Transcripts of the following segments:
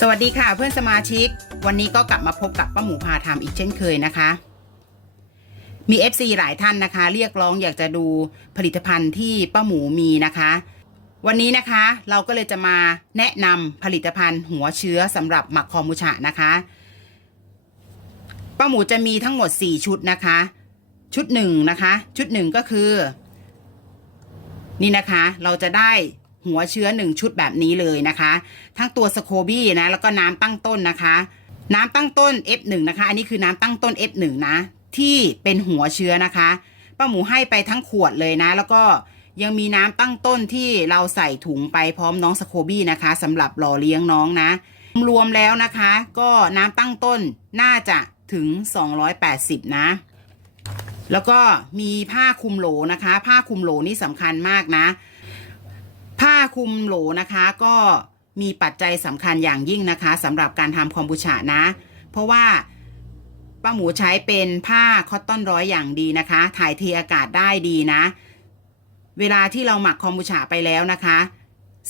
สวัสดีค่ะเพื่อนสมาชิก วันนี้ก็กลับมาพบกับป้าหมูพาทำอีกเช่นเคยนะคะ มี FC หลายท่านนะคะ เรียกร้องอยากจะดูผลิตภัณฑ์ที่ป้าหมูมีนะคะ วันนี้นะคะเราก็เลยจะมาแนะนำผลิตภัณฑ์หัวเชื้อสำหรับหมักคอมูชานะคะป้าหมูจะมีทั้งหมด 4 ชุดนะคะ ชุดหนึ่งนะคะ ชุดหนึ่งก็คือ นี่นะคะเราจะได้ หัวเชื้อหนึ่งชุดแบบนี้เลยนะคะ ทั้งตัวสโคบี้นะแล้วก็น้ำตั้งต้นนะคะ น้ำตั้งต้น F1 นะคะ อันนี้คือน้ำตั้งต้น F1 นะที่เป็นหัวเชื้อนะคะป้าหมูให้ไปทั้งขวดเลยนะ แล้วก็ยังมีน้ำตั้งต้นที่เราใส่ถุงไปพร้อมน้องสโคบี้นะคะสำหรับหล่อเลี้ยงน้องนะ รวมแล้วนะคะ ก็น้ำตั้งต้นน่าจะถึง 280 นะ แล้วก็มีผ้าคลุมโหลนะคะ ผ้าคลุมโหลนี่สำคัญมากนะ ผ้าคลุมโหลนะคะก็มีปัจจัยสำคัญอย่างยิ่งนะคะสำหรับการทำคอมบูชานะ เพราะว่าป้าหมูใช้เป็นผ้าคอตตอนร้อยอย่างดีนะคะ ถ่ายเทอากาศได้ดีนะ เวลาที่เราหมักคอมบูชาไปแล้วนะคะ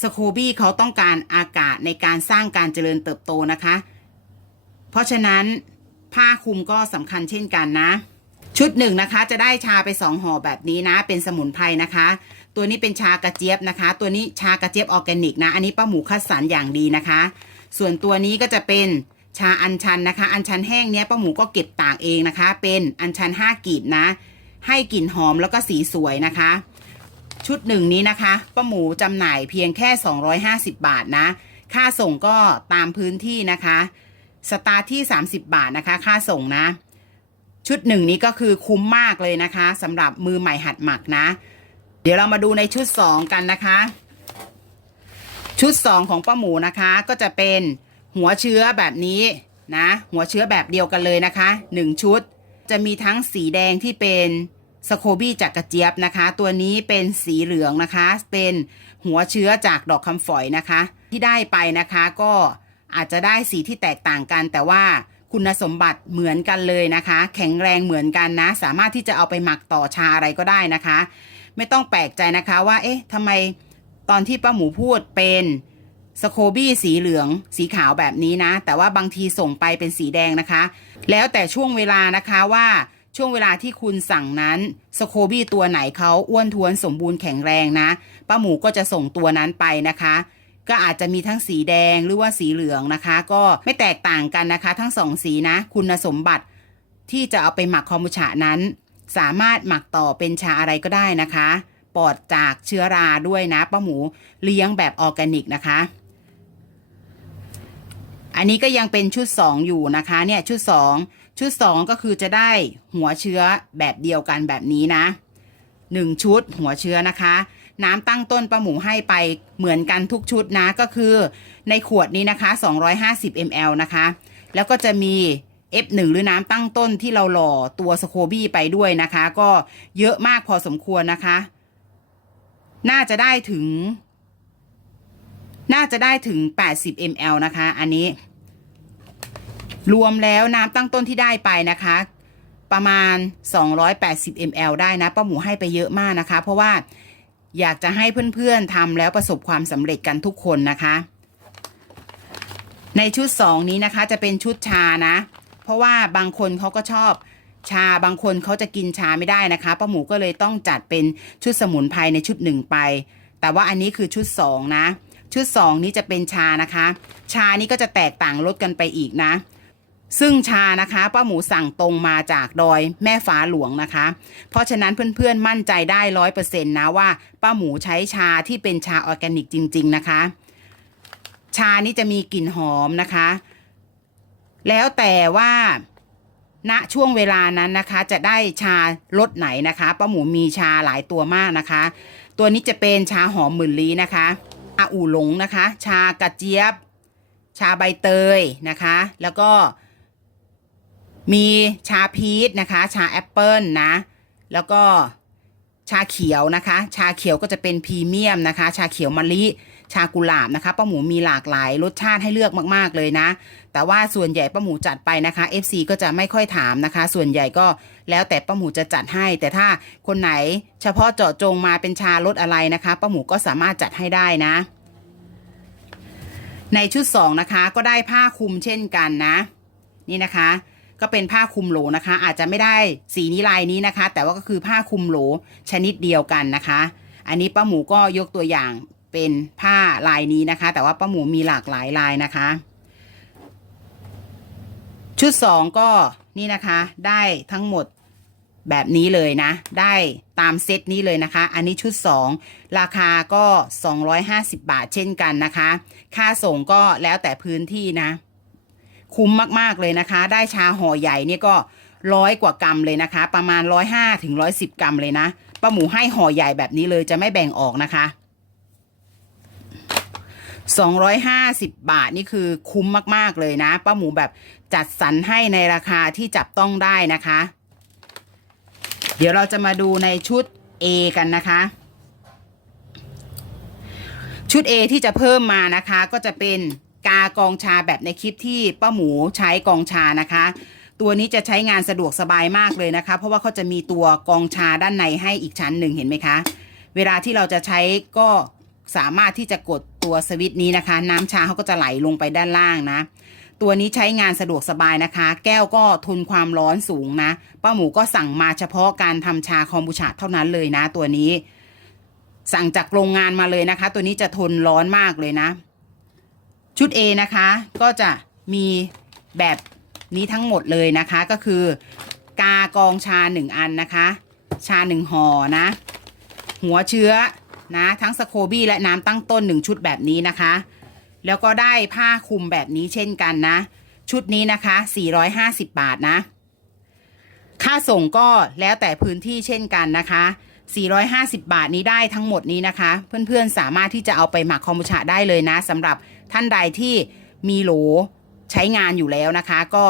สโคบี้เขาต้องการอากาศในการสร้างการเจริญเติบโตนะคะ เพราะฉะนั้นผ้าคลุมก็สำคัญเช่นกันนะ ชุดหนึ่งนะคะจะได้ชาไปสองห่อแบบนี้นะ เป็นสมุนไพรนะคะ ตัวนี้เป็นชากระเจี๊ยบนะคะ ตัวนี้ชากระเจี๊ยบออร์แกนิกนะ อันนี้ป้าหมูคัดสรรอย่างดีนะคะ ส่วนตัวนี้ก็จะเป็นชาอัญชันนะคะ อัญชันแห้งเนี้ยป้าหมูก็เก็บตากเองนะคะ เป็นอัญชัน5กีบนะ ให้กลิ่นหอมแล้วก็สีสวยนะคะ ชุดหนึ่งนี้นะคะป้าหมูจำหน่ายเพียงแค่ 250 บาทนะ ค่าส่งก็ตามพื้นที่นะคะ สตาร์ทที่ 30 บาทนะคะ ค่าส่งนะ ชุดหนึ่งนี้ก็คือคุ้มมากเลยนะคะสำหรับมือใหม่หัดหมักนะ เดี๋ยวเรามาดูในชุด2กันนะคะ ชุด2ของป้าหมูนะคะก็จะเป็นหัวเชื้อแบบนี้นะ หัวเชื้อแบบเดียวกันเลยนะคะ1ชุดจะมีทั้งสีแดงที่เป็นสโคบี้จากกระเจี๊ยบนะคะ ตัวนี้เป็นสีเหลืองนะคะ เป็นหัวเชื้อจากดอกคำฝอยนะคะ ที่ได้ไปนะคะก็อาจจะได้สีที่แตกต่างกัน แต่ว่าคุณสมบัติเหมือนกันเลยนะคะ แข็งแรงเหมือนกันนะ สามารถที่จะเอาไปหมักต่อชาอะไรก็ได้นะคะ ไม่ต้องแปลกใจนะคะว่า เอ๊ะทำไมตอนที่ป้าหมูพูดเป็นสโคบี้สีเหลืองสีขาวแบบนี้นะ แต่ว่าบางทีส่งไปเป็นสีแดงนะคะ แล้วแต่ช่วงเวลานะคะว่าช่วงเวลาที่คุณสั่งนั้นสโคบี้ตัวไหนเขาอ้วนท้วนสมบูรณ์แข็งแรงนะป้าหมูก็จะส่งตัวนั้นไปนะคะ ก็อาจจะมีทั้งสีแดงหรือว่าสีเหลืองนะคะ ก็ไม่แตกต่างกันนะคะ ทั้งสองสีนะ คุณสมบัติที่จะเอาไปหมักคอมบูชานั้น สามารถหมักต่อเป็นชาอะไรก็ได้นะคะ ปลอดจากเชื้อราด้วยนะป้าหมูเลี้ยงแบบออร์แกนิกนะคะ อันนี้ก็ยังเป็นชุด 2 อยู่นะคะเนี่ยชุด 2 ชุด 2 ก็คือจะได้หัวเชื้อแบบเดียวกันแบบนี้นะ 1 ชุดหัวเชื้อนะคะน้ำตั้งต้นปลาหมูให้ไปเหมือนกันทุกชุดนะก็คือในขวดนี้นะคะ 250 ml นะคะ แล้วก็จะมี F1 หรือน้ำตั้งต้นที่เราหล่อตัวสโคบี้ไปด้วยนะคะ ก็เยอะมากพอสมควรนะคะ น่าจะได้ถึง น่าจะได้ถึง 80 ml นะคะ อันนี้ รวมแล้วน้ำตั้งต้นที่ได้ไปนะคะ ประมาณ 280 ml ได้นะป้าหมูให้ไปเยอะมากนะคะ เพราะว่าอยากจะให้เพื่อนๆทำแล้วประสบความสำเร็จกันทุกคนนะคะ ในชุด 2 นี้นะคะจะเป็นชุดชานะ เพราะว่าบางคนเขาก็ชอบชาบางคนเขาจะกินชาไม่ได้นะคะป้าหมูก็เลยต้องจัดเป็นชุดสมุนไพรในชุดหนึ่งไป แต่ว่าอันนี้คือชุด2นะ ชุด2นี้จะเป็นชานะคะ ชานี้ก็จะแตกต่างลดกันไปอีกนะ ซึ่งชานะคะป้าหมูสั่งตรงมาจากดอยแม่ฟ้าหลวงนะคะ เพราะฉะนั้นเพื่อนๆมั่นใจได้ร้อยเปอร์เซ็นต์นะว่าป้าหมูใช้ชาที่เป็นชาออร์แกนิกจริง ๆ นะคะ ชานี้จะมีกลิ่นหอมนะคะ แล้วแต่ว่าณช่วงเวลานั้นนะคะ จะได้ชารสไหนนะคะป้าหมูมีชาหลายตัวมากนะคะ ตัวนี้จะเป็นชาหอมหมื่นลี้นะคะอาอู่หลงนะคะ ชากระเจี๊ยบ ชาใบเตยนะคะ แล้วก็มีชาพีชนะคะ ชาแอปเปิลนะ แล้วก็ชาเขียวนะคะ ชาเขียวก็จะเป็นพรีเมียมนะคะ ชาเขียวมะลิ ชากุหลาบนะคะป้าหมูมีหลากหลายรสชาติให้เลือกมากๆเลยนะ แต่ว่าส่วนใหญ่ป้าหมูจัดไปนะคะ FC ก็จะไม่ค่อยถามนะคะ ส่วนใหญ่ก็แล้วแต่ป้าหมูจะจัดให้ แต่ถ้าคนไหนเฉพาะเจาะจงมาเป็นชารสอะไรนะคะป้าหมูก็สามารถจัดให้ได้นะ ในชุดสองนะคะก็ได้ผ้าคลุมเช่นกันนะ นี่นะคะก็เป็นผ้าคลุมโหลนะคะ อาจจะไม่ได้สีนี้ลายนี้นะคะ แต่ว่าก็คือผ้าคลุมโหลชนิดเดียวกันนะคะ อันนี้ป้าหมูก็ยกตัวอย่าง เป็นผ้าลายนี้นะคะ แต่ว่าป้าหมูมีหลากหลายลายนะคะ ชุดสองก็นี่นะคะ ได้ทั้งหมดแบบนี้เลยนะ ได้ตามเซตนี้เลยนะคะ อันนี้ชุด 2 ราคาก็ 250 บาทเช่นกันนะคะ ค่าส่งก็แล้วแต่พื้นที่นะ คุ้มมากๆเลยนะคะ ได้ชาห่อใหญ่เนี่ยก็ร้อยกว่ากรัมเลยนะคะ ประมาณ 105ถึง110 กรัมเลยนะป้าหมูให้ห่อใหญ่แบบนี้เลยจะไม่แบ่งออกนะคะ 250 บาทนี่คือคุ้มมากๆเลยนะ ป้าหมูแบบจัดสรรให้ในราคาที่จับต้องได้นะคะ เดี๋ยวเราจะมาดูในชุด A กันนะคะ ชุด A ที่จะเพิ่มมานะคะก็จะเป็นกากองชาแบบในคลิปที่ป้าหมูใช้กองชานะคะ ตัวนี้จะใช้งานสะดวกสบายมากเลยนะคะ เพราะว่าเขาจะมีตัวกองชาด้านในให้อีกชั้นหนึ่งเห็นไหมคะ เวลาที่เราจะใช้ก็ สามารถที่จะกดตัวสวิตช์นี้นะคะ น้ำชาเขาก็จะไหลลงไปด้านล่างนะ ตัวนี้ใช้งานสะดวกสบายนะคะ แก้วก็ทนความร้อนสูงนะ ป้าหมูก็สั่งมาเฉพาะการทำชาคอมบูชาเท่านั้นเลยนะ ตัวนี้ สั่งจากโรงงานมาเลยนะคะ ตัวนี้จะทนร้อนมากเลยนะ ชุด A นะคะ ก็จะมีแบบนี้ทั้งหมดเลยนะคะก็คือกากองชาหนึ่งอันนะคะ ชาหนึ่งห่อนะ หัวเชื้อ นะทั้งสโคบี้และน้ำตั้งต้นหนึ่งชุดแบบนี้นะคะ แล้วก็ได้ผ้าคลุมแบบนี้เช่นกันนะ ชุดนี้นะคะ 450 บาทนะ ค่าส่งก็แล้วแต่พื้นที่เช่นกันนะคะ 450 บาทนี้ได้ทั้งหมดนี้นะคะ เพื่อนๆสามารถที่จะเอาไปหมักคอมบูชาได้เลยนะสำหรับท่านใดที่มีโหลใช้งานอยู่แล้วนะคะ ก็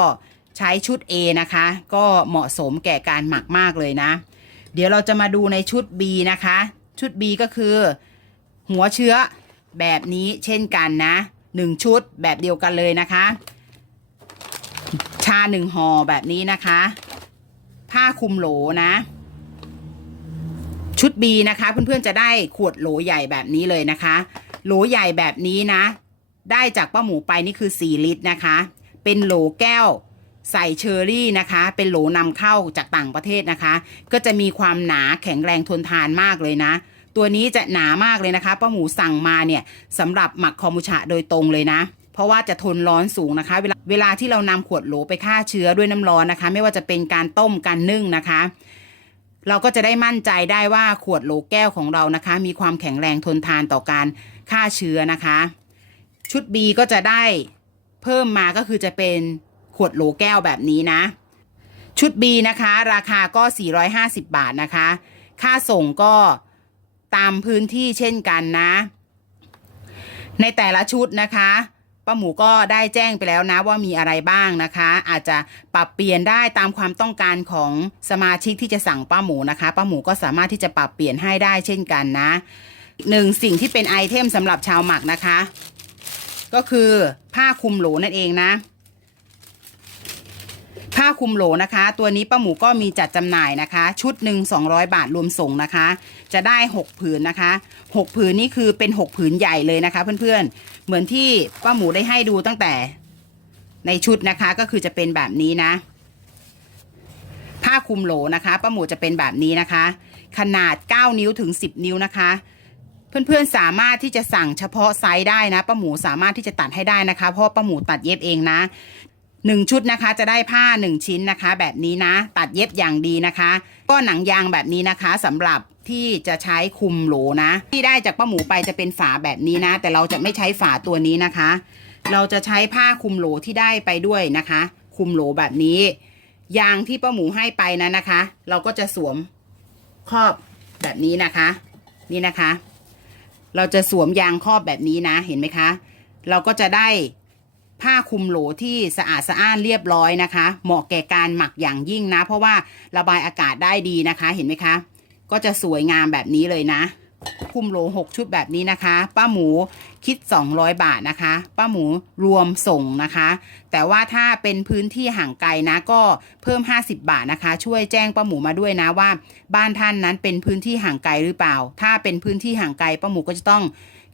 ใช้ชุด A นะคะ ก็เหมาะสมแก่การหมักมากเลยนะ เดี๋ยวเราจะมาดูในชุด B นะคะ ชุด B ก็คือ หัวเชื้อแบบนี้เช่นกันนะหนึ่งชุดแบบเดียวกันเลยนะคะ ชาหนึ่งห่อแบบนี้นะคะ ผ้าคลุมโหลนะ ชุด B นะคะเพื่อนๆจะได้ขวดโหลใหญ่แบบนี้เลยนะคะ โหลใหญ่แบบนี้นะ ได้จากป้าหมูไปนี่คือ 4 ลิตรนะคะ เป็นโหลแก้ว ใส่เชอรี่นะคะ เป็นโหลนำเข้าจากต่างประเทศนะคะ ก็จะมีความหนาแข็งแรงทนทานมากเลยนะ ตัวนี้จะหนามากเลยนะคะป้าหมูสั่งมาเนี่ยสำหรับหมักคอมบูชาโดยตรงเลยนะ เพราะว่าจะทนร้อนสูงนะคะ เวลาเวลาที่เรานำขวดโหลไปฆ่าเชื้อด้วยน้ำร้อนนะคะ ไม่ว่าจะเป็นการต้มการนึ่งนะคะ เราก็จะได้มั่นใจได้ว่าขวดโหลแก้วของเรานะคะ มีความแข็งแรงทนทานต่อการฆ่าเชื้อนะคะ ชุด B ก็จะได้เพิ่มมาก็คือจะเป็น ขวดโหลแก้วแบบนี้นะ ชุด B นะคะ ราคาก็ 450 บาทนะคะ ค่าส่งก็ตามพื้นที่เช่นกันนะ ในแต่ละชุดนะคะป้าหมูก็ได้แจ้งไปแล้วนะว่ามีอะไรบ้างนะคะ อาจจะปรับเปลี่ยนได้ตามความต้องการของสมาชิกที่จะสั่งป้าหมูนะคะป้าหมูก็สามารถที่จะปรับเปลี่ยนให้ได้เช่นกันนะหนึ่งสิ่งที่เป็นไอเทมสำหรับชาวหมักนะคะ ก็คือผ้าคลุมโหลนั่นเองนะ ผ้าคลุมโหลนะคะ ตัวนี้ป้าหมูก็มีจัดจำหน่ายนะคะ ชุดหนึ่ง200 บาทรวมส่งนะคะ จะได้ 6 ผืนนะคะ 6 ผืนนี่คือเป็น 6 ผืนใหญ่เลยนะคะ เพื่อนๆ เหมือนที่ป้าหมูได้ให้ดูตั้งแต่ในชุดนะคะก็คือจะเป็นแบบนี้นะ ผ้าคลุมโหลนะคะป้าหมูจะเป็นแบบนี้นะคะ ขนาด 9 นิ้วถึง 10 นิ้วนะคะเพื่อนๆสามารถที่จะสั่งเฉพาะไซส์ได้นะป้าหมูสามารถที่จะตัดให้ได้นะคะ เพราะป้าหมูตัดเย็บเองนะ หนึ่งชุดนะคะ จะได้ผ้าหนึ่งชิ้นนะคะ แบบนี้นะ ตัดเย็บอย่างดีนะคะ ก็หนังยางแบบนี้นะคะสำหรับที่จะใช้คุมโหลนะ ที่ได้จากป้าหมูไปจะเป็นฝาแบบนี้นะ แต่เราจะไม่ใช้ฝาตัวนี้นะคะ เราจะใช้ผ้าคุมโหลที่ได้ไปด้วยนะคะ คุมโหลแบบนี้ ยางที่ป้าหมูให้ไปนั้นนะคะ เราก็จะสวมครอบแบบนี้นะคะ นี่นะคะ เราจะสวมยางครอบแบบนี้นะเห็นไหมคะ เราก็จะได้ ผ้าคลุมโหลที่สะอาดสะอ้านเรียบร้อยนะคะ เหมาะแก่การหมักอย่างยิ่งนะ เพราะว่าระบายอากาศได้ดีนะคะ เห็นไหมคะ ก็จะสวยงามแบบนี้เลยนะคลุมโหล6 ชุดแบบนี้นะคะ ป้าหมูคิด 200 บาทนะคะ ป้าหมูรวมส่งนะคะ แต่ว่าถ้าเป็นพื้นที่ห่างไกลนะก็เพิ่ม 50 บาทนะคะ ช่วยแจ้งป้าหมูมาด้วยนะว่า บ้านท่านนั้นเป็นพื้นที่ห่างไกลหรือเปล่า ถ้าเป็นพื้นที่ห่างไกลป้าหมูก็จะต้อง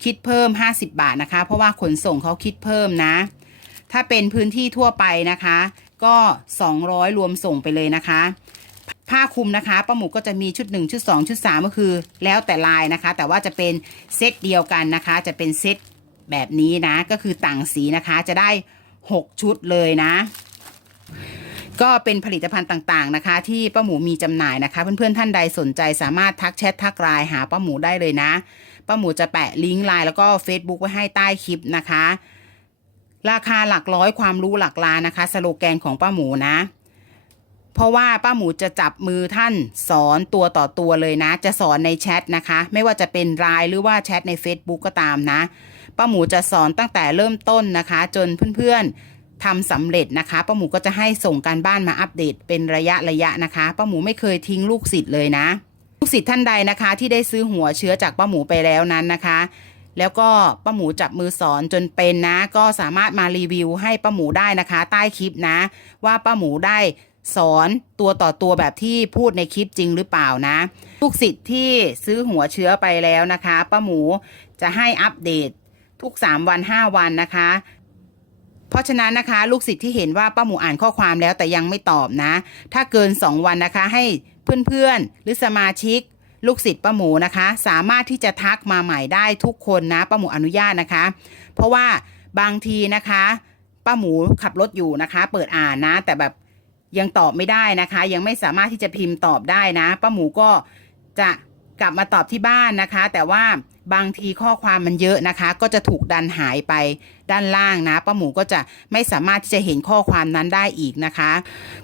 คิดเพิ่ม 50 บาทนะคะ เพราะว่าขนส่งเขาคิดเพิ่มนะ ถ้าเป็นพื้นที่ทั่วไปนะคะ ก็ 200 รวมส่งไปเลยนะคะ ผ้าคลุมนะคะป้าหมูก็จะมีชุด 1 ชุด 2 ชุด 3 ก็คือ แล้วแต่ลายนะคะ แต่ว่าจะเป็นเซตเดียวกันนะคะ จะเป็นเซตแบบนี้นะ ก็คือต่างสีนะคะจะได้ 6 ชุดเลยนะ ก็เป็นผลิตภัณฑ์ต่างๆนะคะ ที่ป้าหมูมีจำหน่ายนะคะ เพื่อนๆท่านใดสนใจสามารถทักแชททักไลน์หาป้าหมูได้เลยนะป้าหมูจะแปะลิงก์ไลน์แล้วก็ Facebook ไว้ให้ใต้คลิปนะคะ ราคาหลักร้อยความรู้หลักล้านนะคะสโลแกนของป้าหมูนะ เพราะว่าป้าหมูจะจับมือท่านสอนตัวต่อตัวเลยนะ จะสอนในแชทนะคะ ไม่ว่าจะเป็นไลน์หรือว่าแชทใน Facebook ก็ตามนะ ป้าหมูจะสอนตั้งแต่เริ่มต้นนะคะ จนเพื่อนๆทำสำเร็จนะคะป้าหมูก็จะให้ส่งการบ้านมาอัปเดตเป็นระยะระยะนะคะป้าหมูไม่เคยทิ้งลูกศิษย์เลยนะ ลูกศิษย์ท่านใดนะคะ ที่ได้ซื้อหัวเชื้อจากป้าหมูไปแล้วนั้นนะคะ แล้วก็ป้าหมูจับมือสอนจนเป็นนะ ก็สามารถมารีวิวให้ป้าหมูได้นะคะ ใต้คลิปนะ ว่าป้าหมูได้สอนตัวต่อตัวแบบที่พูดในคลิปจริงหรือเปล่านะลูกศิษย์ที่ซื้อหัวเชื้อไปแล้วนะคะป้าหมูจะให้อัปเดตทุก 3 วัน 5 วันนะคะ เพราะฉะนั้นนะคะ ลูกศิษย์ที่เห็นว่าป้าหมูอ่านข้อความแล้วแต่ยังไม่ตอบนะ ถ้าเกิน 2 วันนะคะให้เพื่อนๆหรือสมาชิก ลูกศิษย์ป้าหมูนะคะ สามารถที่จะทักมาใหม่ได้ทุกคนนะป้าหมูอนุญาตนะคะ เพราะว่าบางทีนะคะป้าหมูขับรถอยู่นะคะ เปิดอ่านนะ แต่แบบยังตอบไม่ได้นะคะ ยังไม่สามารถที่จะพิมพ์ตอบได้นะป้าหมูก็จะ กลับมาตอบที่บ้านนะคะ แต่ว่าบางทีข้อความมันเยอะนะคะ ก็จะถูกดันหายไปด้านล่างนะป้าหมูก็จะไม่สามารถที่จะเห็นข้อความนั้นได้อีกนะคะ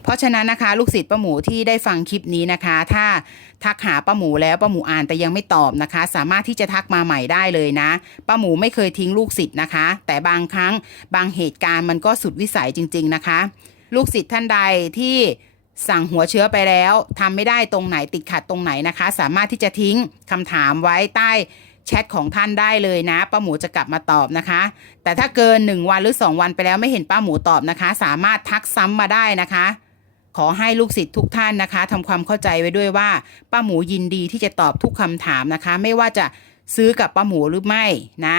เพราะฉะนั้นนะคะ ลูกศิษย์ป้าหมูที่ได้ฟังคลิปนี้นะคะ ถ้าทักหาป้าหมูแล้วป้าหมูอ่านแต่ยังไม่ตอบนะคะ สามารถที่จะทักมาใหม่ได้เลยนะป้าหมูไม่เคยทิ้งลูกศิษย์นะคะ แต่บางครั้งบางเหตุการณ์มันก็สุดวิสัยจริง ๆนะคะ ลูกศิษย์ท่านใดที่ สั่งหัวเชื้อไปแล้วทำไม่ได้ตรงไหนติดขัดตรงไหนนะคะ สามารถที่จะทิ้งคำถามไว้ใต้แชทของท่านได้เลยนะป้าหมูจะกลับมาตอบนะคะ แต่ถ้าเกิน 1 วันหรือ 2 วันไปแล้วไม่เห็นป้าหมูตอบนะคะ สามารถทักซ้ำมาได้นะคะ ขอให้ลูกศิษย์ทุกท่านนะคะทำความเข้าใจไว้ด้วยว่า ป้าหมูยินดีที่จะตอบทุกคำถามนะคะ ไม่ว่าจะซื้อกับป้าหมูหรือไม่นะ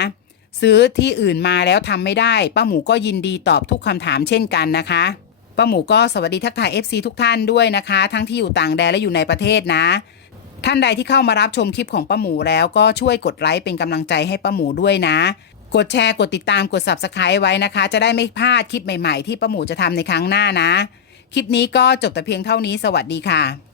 ซื้อที่อื่นมาแล้วทำไม่ได้ ป้าหมูก็ยินดีตอบทุกคำถามเช่นกันนะคะ ป้าหมูก็สวัสดีทักทาย FC ทุกท่านด้วยนะคะ ทั้งที่อยู่ต่างแดนและอยู่ในประเทศนะ ท่านใดที่เข้ามารับชมคลิปของป้าหมูแล้วก็ช่วยกดไลค์เป็นกำลังใจให้ป้าหมูด้วยนะ กดแชร์กดติดตามกด subscribe ไว้นะคะ จะได้ไม่พลาดคลิปใหม่ๆ ที่ป้าหมูจะทำในครั้งหน้านะ คลิปนี้ก็จบแต่เพียงเท่านี้สวัสดีค่ะ